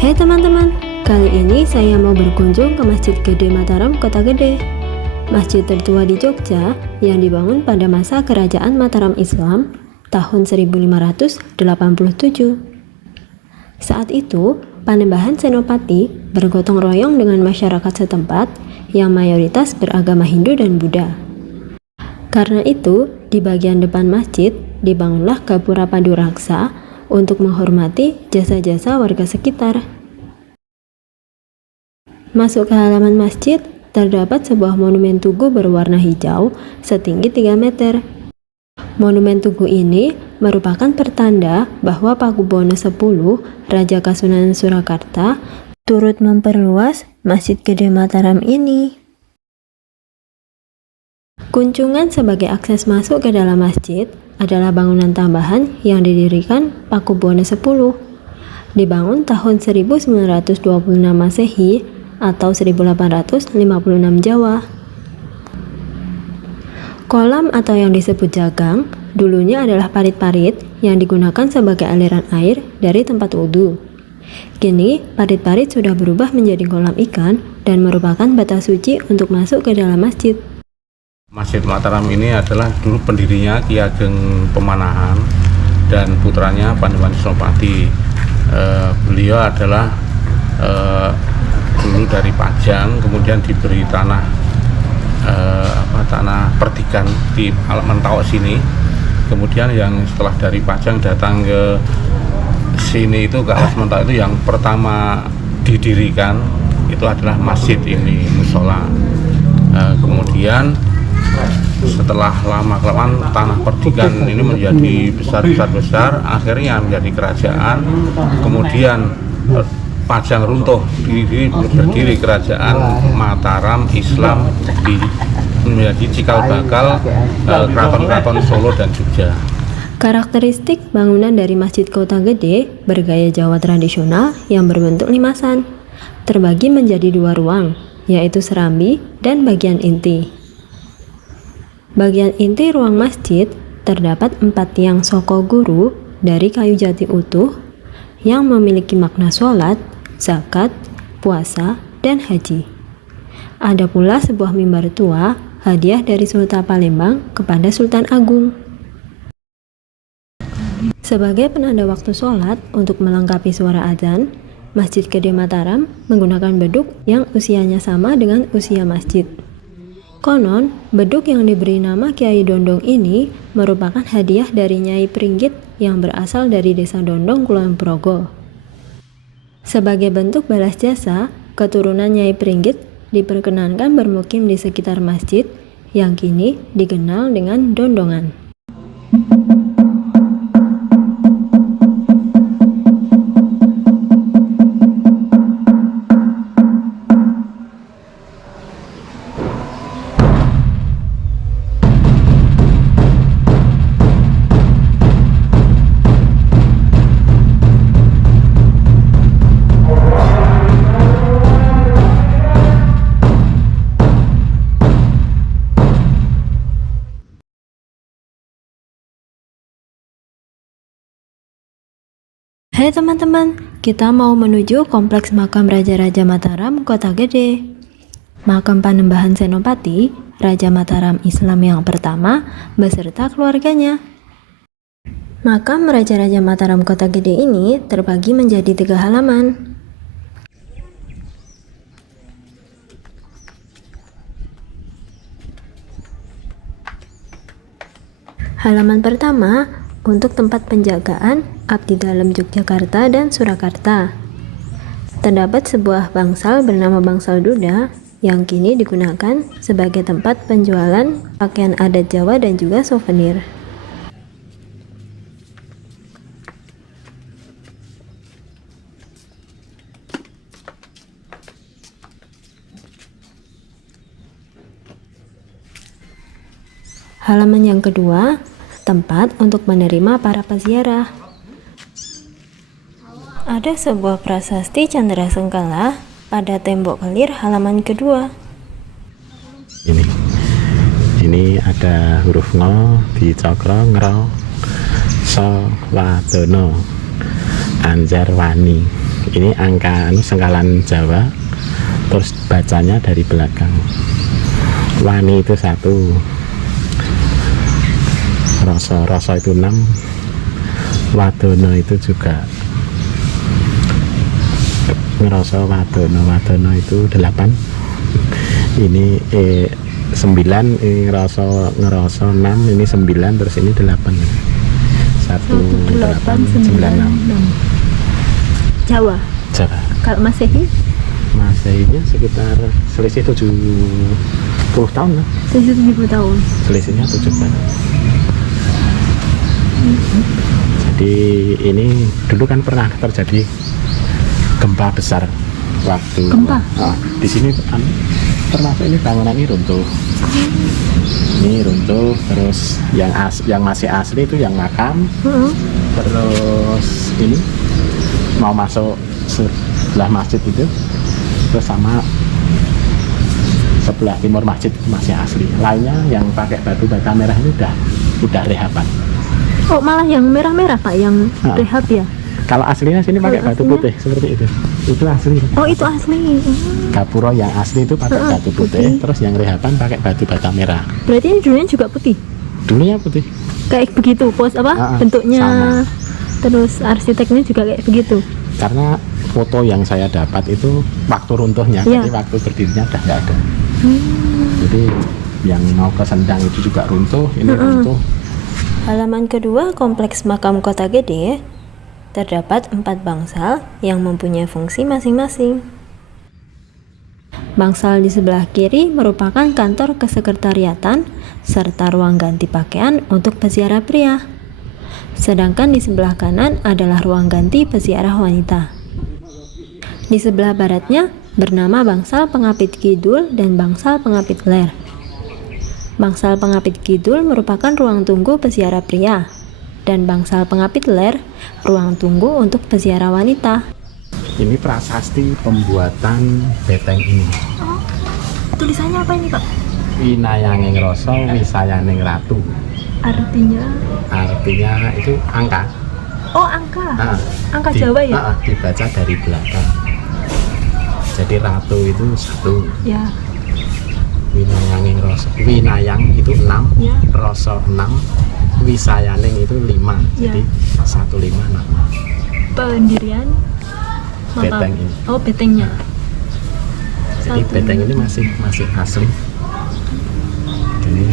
Hai teman-teman, kali ini saya mau berkunjung ke Masjid Gede Mataram, Kota Gede. Masjid tertua di Jogja yang dibangun pada masa Kerajaan Mataram Islam tahun 1587. Saat itu, Panembahan Senopati bergotong royong dengan masyarakat setempat yang mayoritas beragama Hindu dan Buddha. Karena itu, di bagian depan masjid dibangunlah Gapura Paduraksa untuk menghormati jasa-jasa warga sekitar. Masuk ke halaman masjid, terdapat sebuah monumen tugu berwarna hijau setinggi 3 meter. Monumen tugu ini merupakan pertanda bahwa Pakubono X, Raja Kasunanan Surakarta, turut memperluas Masjid Gede Mataram ini. Kunjungan sebagai akses masuk ke dalam masjid adalah bangunan tambahan yang didirikan Pakubono X. Dibangun tahun 1926 Masehi atau 1856 Jawa. Kolam atau yang disebut jagang dulunya adalah parit-parit yang digunakan sebagai aliran air dari tempat wudhu. Kini, parit-parit sudah berubah menjadi kolam ikan dan merupakan batas suci untuk masuk ke dalam masjid. Masjid Mataram ini adalah dulu pendirinya Ki Ageng Pemanahan dan putranya Panembahan Senopati. Beliau adalah dulu dari Pajang, kemudian diberi tanah perdikan di Mentawak sini. Kemudian yang setelah dari Pajang datang ke sini itu ke alas Mentawak itu yang pertama didirikan itu adalah masjid ini, musola. Kemudian setelah lama-kelamaan tanah perdikan ini menjadi besar, akhirnya menjadi kerajaan. Kemudian Pajang runtuh, berdiri kerajaan Mataram Islam menjadi cikal bakal keraton-keraton Solo dan Jogja. Karakteristik bangunan dari Masjid Kota Gede bergaya Jawa tradisional yang berbentuk limasan, terbagi menjadi 2 ruang, yaitu serambi dan bagian inti. Bagian inti ruang masjid terdapat 4 tiang soko guru dari kayu jati utuh yang memiliki makna sholat, zakat, puasa, dan haji. Ada pula sebuah mimbar tua, hadiah dari Sultan Palembang kepada Sultan Agung. Sebagai penanda waktu sholat untuk melengkapi suara azan, Masjid Gede Mataram menggunakan beduk yang usianya sama dengan usia masjid. Konon, beduk yang diberi nama Kiai Dondong ini merupakan hadiah dari Nyai Pringgit yang berasal dari desa Dondong, Kulon Progo. Sebagai bentuk balas jasa, keturunan Nyai Pringgit diperkenankan bermukim di sekitar masjid yang kini dikenal dengan Dondongan. Hai teman-teman, kita mau menuju Kompleks Makam Raja-Raja Mataram, Kota Gede. Makam Panembahan Senopati, Raja Mataram Islam yang pertama, beserta keluarganya. Makam Raja-Raja Mataram Kota Gede ini terbagi menjadi 3 halaman. Halaman pertama untuk tempat penjagaan abdi dalam Yogyakarta dan Surakarta. Terdapat sebuah bangsal bernama Bangsal Duda yang kini digunakan sebagai tempat penjualan pakaian adat Jawa dan juga souvenir. Halaman yang kedua, tempat untuk menerima para peziarah. Ada sebuah prasasti Candra Sengkala pada tembok kelir halaman kedua. Ini ada huruf ngo di cokro ngro so wadono Anjarwani. Ini angka sengkalan Jawa, terus bacanya dari belakang. Wani itu 1, Roso itu 6, Wadono itu juga, Ngeroso Wadono itu 8. Ini 9, ini ngeroso 6, ini 9, terus ini 8. 1896. Jawa. Kalau Masehi? Masehinya sekitar selisih 70 tahun lah. Selisih 70 tahun. Selisihnya 7 tahun. Jadi ini dulu kan pernah terjadi gempa besar waktu. Gempa? Di sini termasuk ini bangunan ini runtuh. Ini runtuh, terus yang masih asli itu yang makam. Terus ini mau masuk sebelah masjid itu, terus sama sebelah timur masjid masih asli. Lainnya yang pakai batu bata merah ini udah rehaban. Oh, malah yang merah-merah Pak, yang rehab ya? Kalau aslinya sini pakai batu putih seperti itu. Itu asli. Oh, itu asli. Gapuro yang asli itu pakai batu putih, terus yang rehaban pakai batu bata merah. Berarti ini dulunya juga putih? Dulunya putih. Kayak begitu, bentuknya sama. Terus arsiteknya juga kayak begitu. Karena foto yang saya dapat itu waktu runtuhnya, jadi waktu berdirinya udah nggak ada. Jadi yang mau ke Sendang itu juga runtuh, ini runtuh. Halaman kedua kompleks makam Kota Gede terdapat 4 bangsal yang mempunyai fungsi masing-masing. Bangsal di sebelah kiri merupakan kantor kesekretariatan serta ruang ganti pakaian untuk peziarah pria. Sedangkan di sebelah kanan adalah ruang ganti peziarah wanita. Di sebelah baratnya bernama Bangsal Pengapit Kidul dan Bangsal Pengapit Ler. Bangsal Pengapit Kidul merupakan ruang tunggu peziarah pria, dan Bangsal Pengapit Ler ruang tunggu untuk peziarah wanita. Ini prasasti pembuatan beteng ini. Oh, tulisannya apa ini Pak? Winayanging Rasa Wisayaning Ratu. Artinya itu angka. Oh, angka. Angka Jawa ya? Dibaca dari belakang. Jadi ratu itu 1. Ya. Winayanging Rasa. Winayang itu 6, ya. Rasa 6, Wisayaning itu 5. Ya. Jadi 156. Pendirian beteng ini. Oh, betengnya. Jadi beteng ini masih asli. Jadi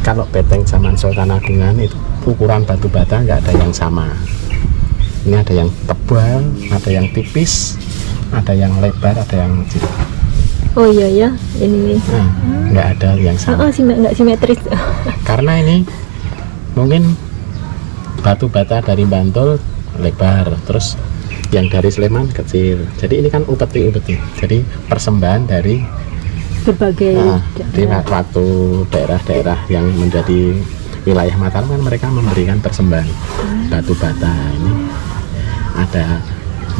kalau beteng zaman Sultan Agungan itu ukuran batu bata nggak ada yang sama. Ini ada yang tebal, ada yang tipis, ada yang lebar, ada yang kecil. Oh iya ya, ini. Nggak ada yang sama. Nggak simetris. Karena ini mungkin batu bata dari Bantul lebar, terus yang dari Sleman kecil. Jadi ini kan upeti. Jadi persembahan dari berbagai di waktu daerah-daerah yang menjadi wilayah Mataram kan mereka memberikan persembahan batu bata. Ini ada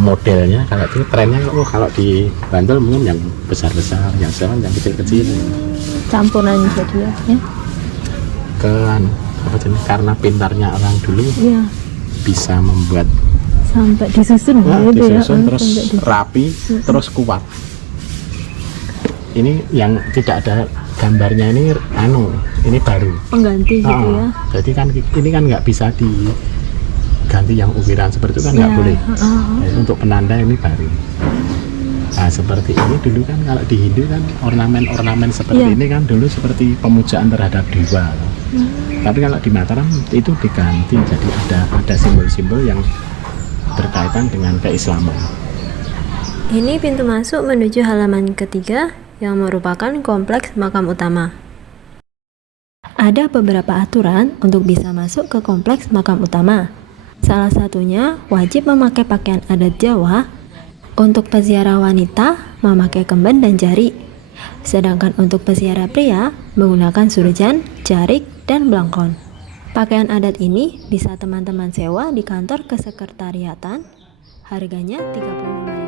modelnya, kalau itu trennya kalau di Bantul mungkin yang besar-besar, yang Sleman yang kecil-kecil. Campuran jadi ya. Karena pintarnya orang dulu bisa membuat sampai disusun terus rapi, terus kuat. Ini yang tidak ada gambarnya ini baru pengganti gitu ya. Jadi kan ini kan nggak bisa diganti yang ukiran seperti itu kan nggak boleh. Jadi untuk penanda ini baru. Nah seperti ini dulu kan kalau di Hindu kan ornamen seperti ini kan dulu seperti pemujaan terhadap dewa. Tapi kalau di Mataram itu diganti, jadi ada simbol-simbol yang berkaitan dengan keislaman. Ini pintu masuk menuju halaman ketiga yang merupakan kompleks makam utama. Ada beberapa aturan untuk bisa masuk ke kompleks makam utama. Salah satunya wajib memakai pakaian adat Jawa. Untuk peziarah wanita memakai kemben dan jari. Sedangkan untuk peziarah pria menggunakan surjan, jarik, dan blangkon. Pakaian adat ini bisa teman-teman sewa di kantor kesekretariatan. Harganya 35.000.